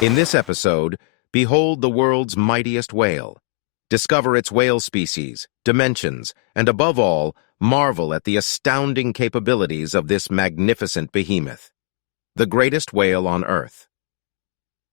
In this episode, behold the world's mightiest whale. Discover its whale species, dimensions, and above all, marvel at the astounding capabilities of this magnificent behemoth, the greatest whale on Earth.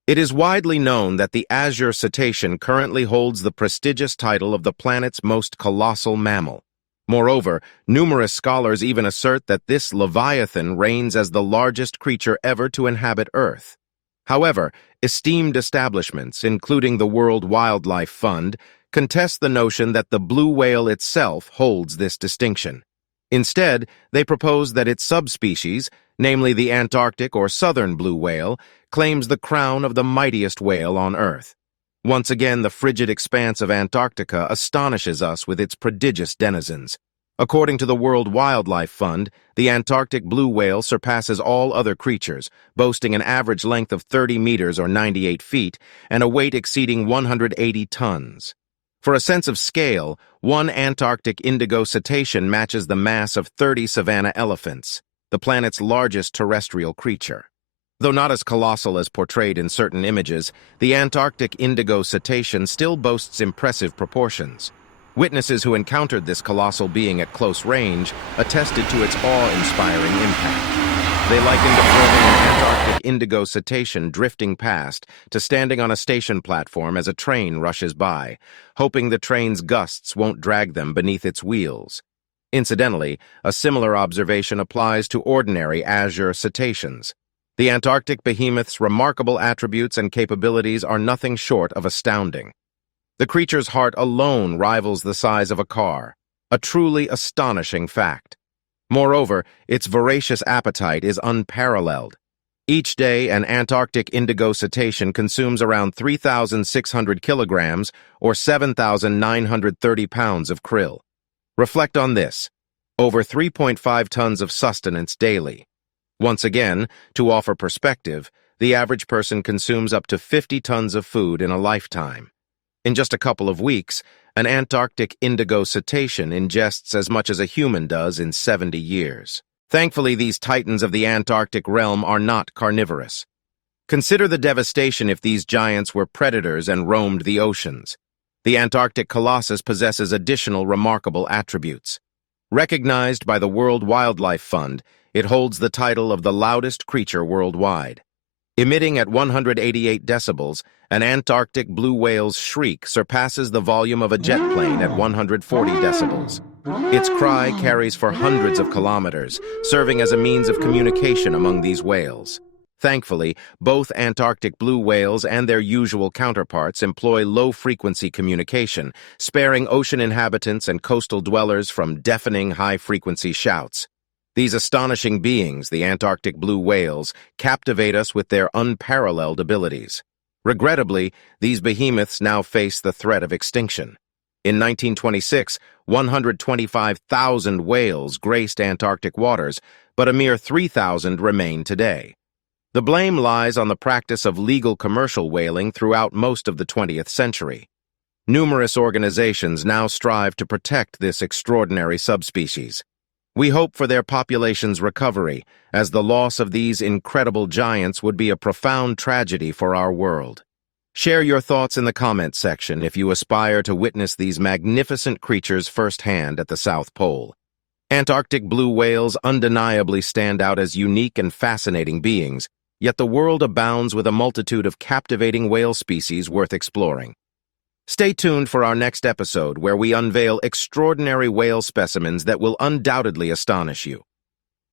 It is widely known that the azure cetacean currently holds the prestigious title of the planet's most colossal mammal. Moreover, numerous scholars even assert that this leviathan reigns as the largest creature ever to inhabit Earth. However, esteemed establishments, including the World Wildlife Fund, contest the notion that the blue whale itself holds this distinction. Instead, they propose that its subspecies, namely the Antarctic or southern blue whale, claims the crown of the mightiest whale on Earth. Once again, the frigid expanse of Antarctica astonishes us with its prodigious denizens. According to the World Wildlife Fund, the Antarctic blue whale surpasses all other creatures, boasting an average length of 30 meters or 98 feet and a weight exceeding 180 tons. For a sense of scale, one Antarctic indigo cetacean matches the mass of 30 savanna elephants, the planet's largest terrestrial creature. Though not as colossal as portrayed in certain images, the Antarctic indigo cetacean still boasts impressive proportions. Witnesses who encountered this colossal being at close range attested to its awe-inspiring impact. They likened observing an Antarctic indigo cetacean drifting past to standing on a station platform as a train rushes by, hoping the train's gusts won't drag them beneath its wheels. Incidentally, a similar observation applies to ordinary azure cetaceans. The Antarctic behemoth's remarkable attributes and capabilities are nothing short of astounding. The creature's heart alone rivals the size of a car, a truly astonishing fact. Moreover, its voracious appetite is unparalleled. Each day, an Antarctic indigo cetacean consumes around 3,600 kilograms or 7,930 pounds of krill. Reflect on this: over 3.5 tons of sustenance daily. Once again, to offer perspective, the average person consumes up to 50 tons of food in a lifetime. In just a couple of weeks, an Antarctic indigo cetacean ingests as much as a human does in 70 years. Thankfully, these titans of the Antarctic realm are not carnivorous. Consider the devastation if these giants were predators and roamed the oceans. The Antarctic colossus possesses additional remarkable attributes. Recognized by the World Wildlife Fund, it holds the title of the loudest creature worldwide. Emitting at 188 decibels, an Antarctic blue whale's shriek surpasses the volume of a jet plane at 140 decibels. Its cry carries for hundreds of kilometers, serving as a means of communication among these whales. Thankfully, both Antarctic blue whales and their usual counterparts employ low-frequency communication, sparing ocean inhabitants and coastal dwellers from deafening high-frequency shouts. These astonishing beings, the Antarctic blue whales, captivate us with their unparalleled abilities. Regrettably, these behemoths now face the threat of extinction. In 1926, 125,000 whales graced Antarctic waters, but a mere 3,000 remain today. The blame lies on the practice of legal commercial whaling throughout most of the 20th century. Numerous organizations now strive to protect this extraordinary subspecies. We hope for their population's recovery, as the loss of these incredible giants would be a profound tragedy for our world. Share your thoughts in the comments section if you aspire to witness these magnificent creatures firsthand at the South Pole. Antarctic blue whales undeniably stand out as unique and fascinating beings, yet the world abounds with a multitude of captivating whale species worth exploring. Stay tuned for our next episode, where we unveil extraordinary whale specimens that will undoubtedly astonish you.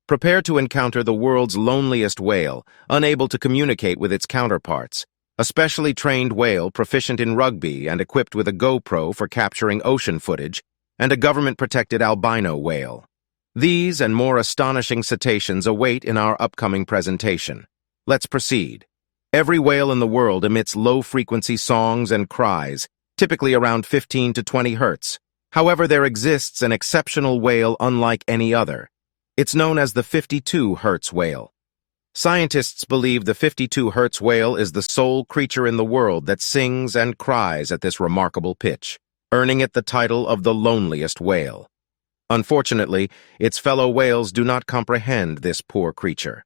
Prepare to encounter the world's loneliest whale, unable to communicate with its counterparts, a specially trained whale proficient in rugby and equipped with a GoPro for capturing ocean footage, and a government-protected albino whale. These and more astonishing cetaceans await in our upcoming presentation. Let's proceed. Every whale in the world emits low-frequency songs and cries, typically around 15 to 20 hertz. However, there exists an exceptional whale unlike any other. It's known as the 52 hertz whale. Scientists believe the 52 hertz whale is the sole creature in the world that sings and cries at this remarkable pitch, earning it the title of the loneliest whale. Unfortunately, its fellow whales do not comprehend this poor creature.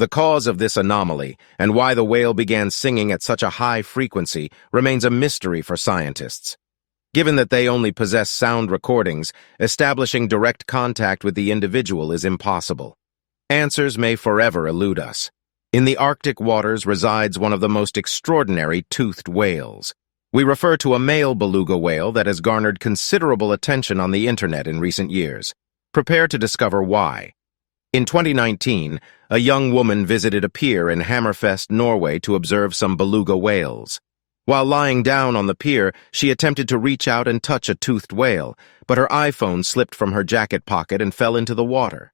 The cause of this anomaly and why the whale began singing at such a high frequency remains a mystery for scientists. Given that they only possess sound recordings, establishing direct contact with the individual is impossible. Answers may forever elude us. In the Arctic waters resides one of the most extraordinary toothed whales. We refer to a male beluga whale that has garnered considerable attention on the internet in recent years. Prepare to discover why. In 2019, a young woman visited a pier in Hammerfest, Norway to observe some beluga whales. While lying down on the pier, she attempted to reach out and touch a toothed whale, but her iPhone slipped from her jacket pocket and fell into the water.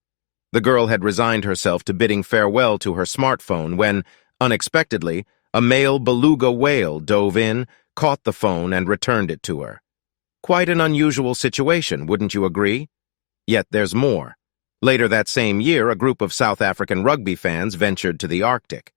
The girl had resigned herself to bidding farewell to her smartphone when, unexpectedly, a male beluga whale dove in, caught the phone, and returned it to her. Quite an unusual situation, wouldn't you agree? Yet there's more. Later that same year, a group of South African rugby fans ventured to the Arctic.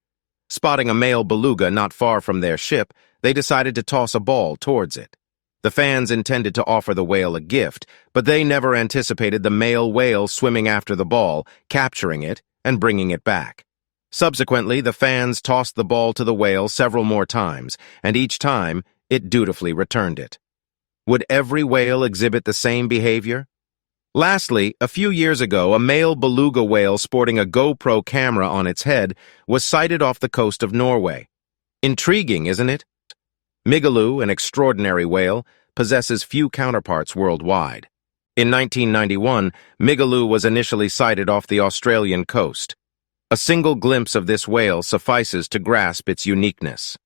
Spotting a male beluga not far from their ship, they decided to toss a ball towards it. The fans intended to offer the whale a gift, but they never anticipated the male whale swimming after the ball, capturing it, and bringing it back. Subsequently, the fans tossed the ball to the whale several more times, and each time, it dutifully returned it. Would every whale exhibit the same behavior? Lastly, a few years ago, a male beluga whale sporting a GoPro camera on its head was sighted off the coast of Norway. Intriguing, isn't it? Migaloo, an extraordinary whale, possesses few counterparts worldwide. In 1991, Migaloo was initially sighted off the Australian coast. A single glimpse of this whale suffices to grasp its uniqueness.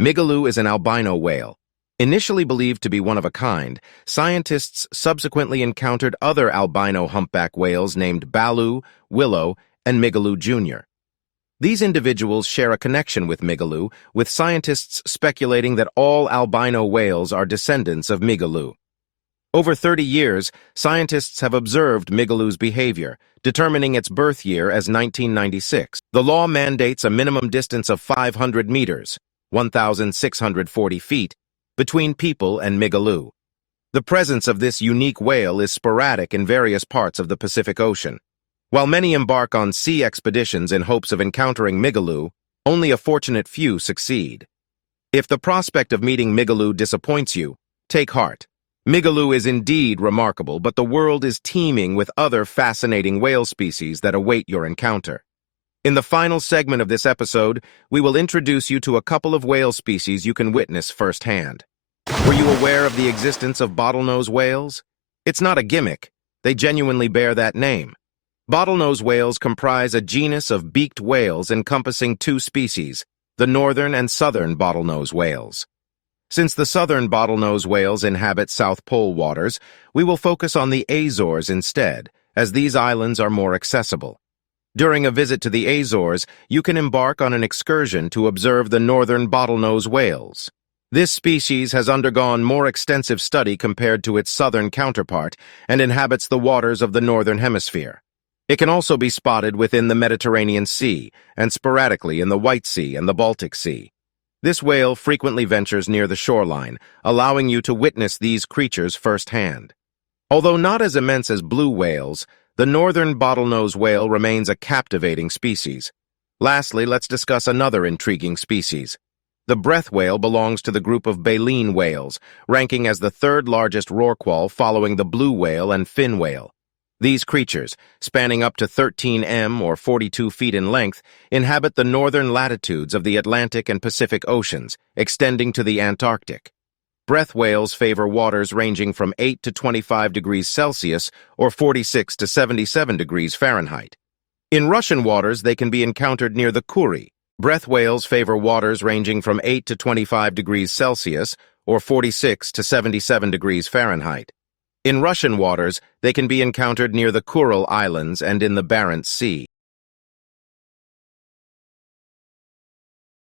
Migaloo is an albino whale. Initially believed to be one of a kind, scientists subsequently encountered other albino humpback whales named Baloo, Willow, and Migaloo Jr. These individuals share a connection with Migaloo, with scientists speculating that all albino whales are descendants of Migaloo. Over 30 years, scientists have observed Migaloo's behavior, determining its birth year as 1996. The law mandates a minimum distance of 500 meters, 1,640 feet, between people and Migaloo. The presence of this unique whale is sporadic in various parts of the Pacific Ocean. While many embark on sea expeditions in hopes of encountering Migaloo, only a fortunate few succeed. If the prospect of meeting Migaloo disappoints you, take heart. Migaloo is indeed remarkable, but the world is teeming with other fascinating whale species that await your encounter. In the final segment of this episode, we will introduce you to a couple of whale species you can witness firsthand. Were you aware of the existence of bottlenose whales? It's not a gimmick. They genuinely bear that name. Bottlenose whales comprise a genus of beaked whales encompassing two species, the northern and southern bottlenose whales. Since the southern bottlenose whales inhabit South Pole waters, we will focus on the Azores instead, as these islands are more accessible. During a visit to the Azores, you can embark on an excursion to observe the northern bottlenose whales. This species has undergone more extensive study compared to its southern counterpart and inhabits the waters of the northern hemisphere. It can also be spotted within the Mediterranean Sea and sporadically in the White Sea and the Baltic Sea. This whale frequently ventures near the shoreline, allowing you to witness these creatures firsthand. Although not as immense as blue whales, the northern bottlenose whale remains a captivating species. Lastly, let's discuss another intriguing species. The breath whale belongs to the group of baleen whales, ranking as the third largest rorqual following the blue whale and fin whale. These creatures, spanning up to 13 m or 42 feet in length, inhabit the northern latitudes of the Atlantic and Pacific Oceans, extending to the Antarctic. Breath whales favor waters ranging from 8 to 25 degrees Celsius or 46 to 77 degrees Fahrenheit. In Russian waters, they can be encountered near the Kuri. Breath whales favor waters ranging from 8 to 25 degrees Celsius or 46 to 77 degrees Fahrenheit. In Russian waters, they can be encountered near the Kuril Islands and in the Barents Sea.